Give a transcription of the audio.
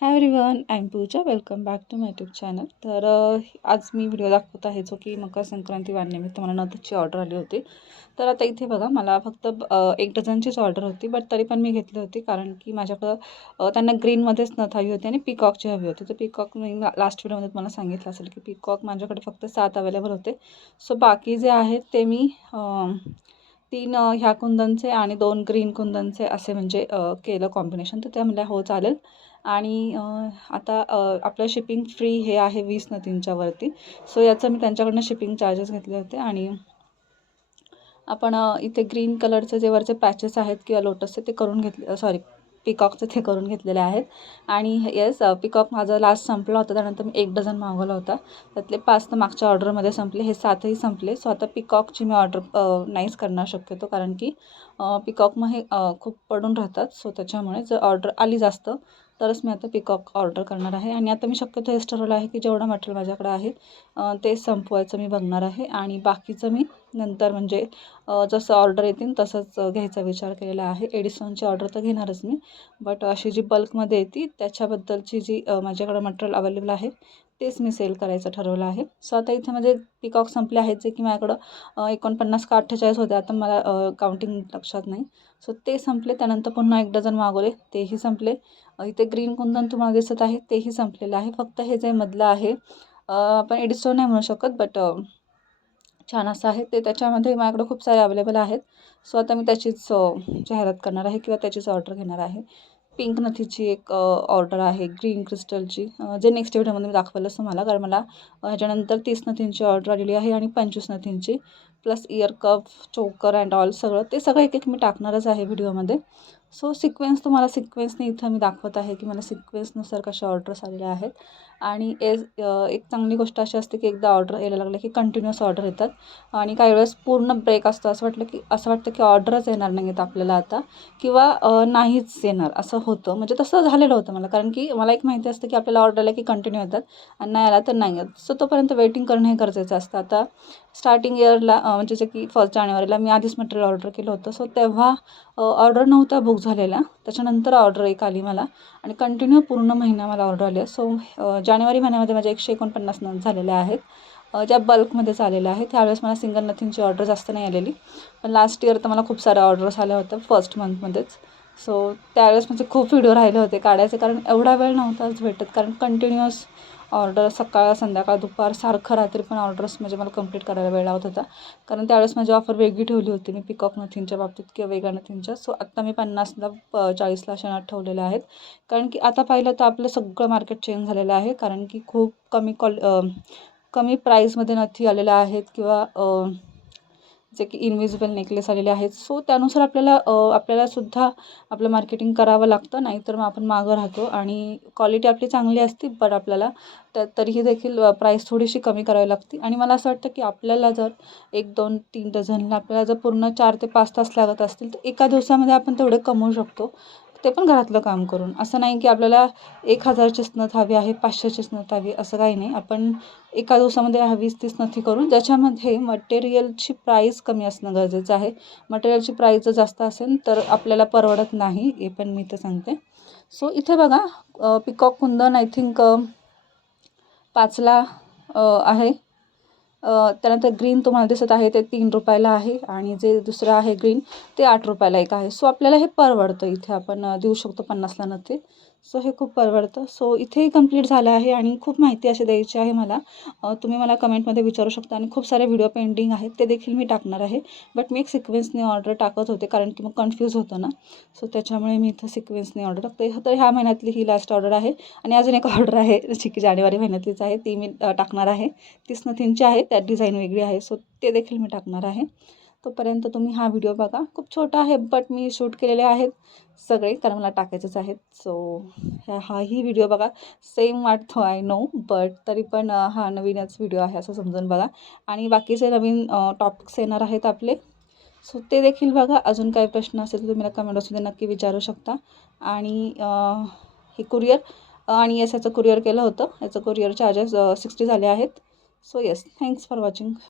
High everyone, I am Pooja. Welcome back to my YouTube channel. तर आज मी video दाखवत आहे जो की मकर संक्रांती वाढनिमित्त मला नथची ऑर्डर आली होती. तर आता इथे बघा, मला फक्त 1 डझनचीच ऑर्डर होती, बट तरी पण मी घेतली होती कारण की माझ्याकडं त्यांना ग्रीनमध्येच नथ हवी होती आणि पिकॉकची हवी होती. तर पिकॉक मी लास्ट व्हिडिओमध्ये तुम्हाला सांगितलं असेल की पिकॉक माझ्याकडे फक्त 7 अवेलेबल होते. सो बाकी जे आहेत ते मी 3 ह्या कुंदनचे आणि 2 ग्रीन कुंदनचे असे म्हणजे केलं कॉम्बिनेशन. तर त्या म्हणल्या हो चालेल. आणि आता आपलं शिपिंग फ्री हे आहे 20 नथींच्या वरती. सो याचं मी त्यांच्याकडनं शिपिंग चार्जेस घेतले होते. आणि आपण इथे ग्रीन कलरचे जे वरचे पॅचेस आहेत किंवा लोटसचे ते करून घेतले, सॉरी पिकॉकचे ते करून घेतलेले आहेत. आणि येस, पिकॉक माझा लास्ट संपला होता, त्यानंतर मी 1 डझन मागवला होता. त्यातले 5 तर मागच्या ऑर्डरमध्ये संपले, हे 7ही संपले. सो आता पिकॉकची मी ऑर्डर नाहीच करणार शक्यतो, कारण की पिकॉक मग हे खूप पडून राहतात. सो त्याच्यामुळे जर ऑर्डर आली जास्त तरच मी आता पिकॉक ऑर्डर करणार आहे. आणि आता मी शक्यतो हेच ठरवलं आहे की जेवढं मटेरियल माझ्याकडे आहे ते संपवायचं मी बघणार आहे. आणि बाकीचं मी नंतर म्हणजे जसं ऑर्डर येतील तसंच घ्यायचा विचार केलेला आहे. एडिसनची ऑर्डर तर घेणारच मी, बट अशी जी बल्कमध्ये येते त्याच्याबद्दलची जी माझ्याकडं मटेरियल अवेलेबल आहे तेच मी सेल करायचं ठरवलं आहे. सो आता इथे म्हणजे पिकॉक संपले आहेत, जे की माझ्याकडं 49 का 48 होते, आता मला काउंटिंग लक्षात नाही. सो ते संपले. त्यानंतर पुन्हा 1 डझन मागवले, तेही संपले. इथे ग्रीन कुंदन तुम्हाला दिसत आहे तेही संपलेलं आहे. फक्त हे जे मधलं आहे आपण एडिस्टोन नाही म्हणू शकत, बट छान असं आहे ते. त्याच्यामध्ये माझ्याकडे खूप सारे अवेलेबल आहेत. सो आता मी त्याचीच जाहिरात करणार आहे किंवा त्याचीच ऑर्डर घेणार आहे. पिंक नथीची एक ऑर्डर आहे, ग्रीन क्रिस्टलची, जे नेक्स्ट व्हिडिओमध्ये मी दाखवलंच तुम्हाला, कारण मला ह्याच्यानंतर 30 नथींची ऑर्डर आलेली आहे आणि 25 नथींची, प्लस इयर कप, चोकर अँड ऑल सगळं ते सगळं एक एक मी टाकणारच आहे व्हिडिओमध्ये. सो सिक्वेन्स तुम्हाला सिक्वेन्सने इथं मी दाखवत आहे की मला सिक्वेन्सनुसार कशा ऑर्डर्स आलेल्या आहेत. आणि एक चांगली गोष्ट अशी असते की एकदा ऑर्डर यायला लागले की कंटिन्युअस ऑर्डर येतात. आणि काही वेळेस पूर्ण ब्रेक असतो, असं वाटतं की ऑर्डरच येणार नाही आहेत आपल्याला आता, किंवा नाहीच येणार असं होतं. म्हणजे तसं झालेलं होतं मला, कारण की मला एक माहिती असतं की आपल्याला ऑर्डर आला की कंटिन्यू येतात आणि नाही आला तर नाही येत. सो तोपर्यंत वेटिंग करणं हे गरजेचं असतं. आता स्टार्टिंग इयरला म्हणजे जे की 1 जानेवारीला मी आधीच मटेरियल ऑर्डर केलं होतं. सो तेव्हा ऑर्डर नव्हता बुक झालेला, त्याच्यानंतर ऑर्डर एक आली मला आणि कंटिन्यू पूर्ण महिना मला ऑर्डर आली. सो जानेवारी महिन्यामध्ये माझ्या 149 नथ झालेल्या आहेत, ज्या बल्कमध्येच आलेल्या आहेत. त्यावेळेस मला सिंगल नथींची ऑर्डर जास्त नाही आलेली, पण लास्ट इयर तर मला खूप साऱ्या ऑर्डर्स आल्या होत्या फर्स्ट मंथमध्येच. सो त्यावेळेस म्हणजे खूप व्हिडिओ राहिले होते काढायचे, कारण एवढा वेळ नव्हताच भेटत, कारण कंटिन्युअस ऑर्डर सकाळ संध्याकाळ दुपार सारखं रात्री पण ऑर्डर्स म्हणजे मला कंप्लीट करायला वेळ लावत होता. कारण त्यावेळेस माझी ऑफर वेगळी ठेवली होती मी पिकॉक नथींच्या बाबतीत किंवा वेगळ्या नथींच्या. सो आत्ता मी 50ला 40ला अशा नथ ठेवलेल्या आहेत. कारण की आता पाहिलं तर आपलं सगळं मार्केट चेंज झालेलं आहे, कारण की खूप कमी प्राईजमध्ये नथी आलेल्या आहेत, किंवा जे की इनविजिबल नेकलेस आलेले आहेत. सो त्यानुसार आपल्याला सुद्धा आपलं मार्केटिंग करावं लागतं, नाहीतर मग आपण मागं राहतो. आणि क्वालिटी आपली चांगली असते, बट आपल्याला तरीही देखील प्राईस थोडीशी कमी करावी लागते. आणि मला असं वाटतं की आपल्याला जर 1 2 3 डझनला आपल्याला जर पूर्ण 4 ते 5 तास लागत असतील तर एका दिवसामध्ये आपण तेवढे कमवू शकतो, ते पण घरातलं काम करून. असं नाही की आपल्याला 1000चीच नथ हवी आहे, 500चीच नथ हवी, असं काही नाही. आपण एका दिवसामध्ये 20-30 नथी करून ज्याच्यामध्ये मटेरियलची प्राईस कमी असणं गरजेचं आहे. मटेरियलची प्राईस जर जास्त असेल तर आपल्याला परवडत नाही, हे पण मी इथं सांगते. सो इथे बघा, पिकॉक कुंदन आय थिंक 5ला आहे. त्यानंतर ग्रीन तुम्हाला दिसत आहे ते 3 रुपयाला आहे, आणि जे दुसरं आहे ग्रीन ते 8 रुपयाला एक आहे. सो आपल्याला हे परवडतं, इथे आपण देऊ शकतो 50ला नथी. सो हे खूप परवडतं. सो इथेही कंप्लीट झालं आहे आणि खूप माहिती अशी द्यायची आहे मला. तुम्ही मला कमेंटमध्ये विचारू शकता, आणि खूप सारे व्हिडिओ पेंडिंग आहेत ते देखील मी टाकणार आहे. बट मी एक सिक्वेन्सने ऑर्डर टाकत होते, कारण की मग कन्फ्यूज होतं ना. सो त्याच्यामुळे मी इथं सिक्वेन्सने ऑर्डर टाकते. तर ह्या महिन्यातली ही लास्ट ऑर्डर आहे. आणि अजून एक ऑर्डर आहे जी की जानेवारी महिन्यातलीच आहे, ती मी टाकणार आहे. 30 नथींची आहे, त्यात डिझाईन वेगळी आहे. सो ते देखील मी टाकणार आहे. तोपर्यंत तुम्ही हा व्हिडिओ बघा. खूप छोटा आहे, बट मी शूट केलेले आहेत सगळे, कारण मला टाकायचेच आहेत. सो हाही व्हिडिओ बघा. सेम वाटतो आय नो, बट तरी पण हा नवीनच व्हिडिओ आहे असं समजून बघा. आणि बाकीचे नवीन टॉपिक्स येणार आहेत आपले, सो ते देखील बघा. अजून काही प्रश्न असेल तर तुम्ही मला कमेंट बॉक्समध्ये नक्की विचारू शकता. आणि हे कुरिअर, आणि येस याचं कुरिअर केलं होतं, याचं कुरिअर चार्जेस 60 झाले आहेत. So yes, thanks for watching.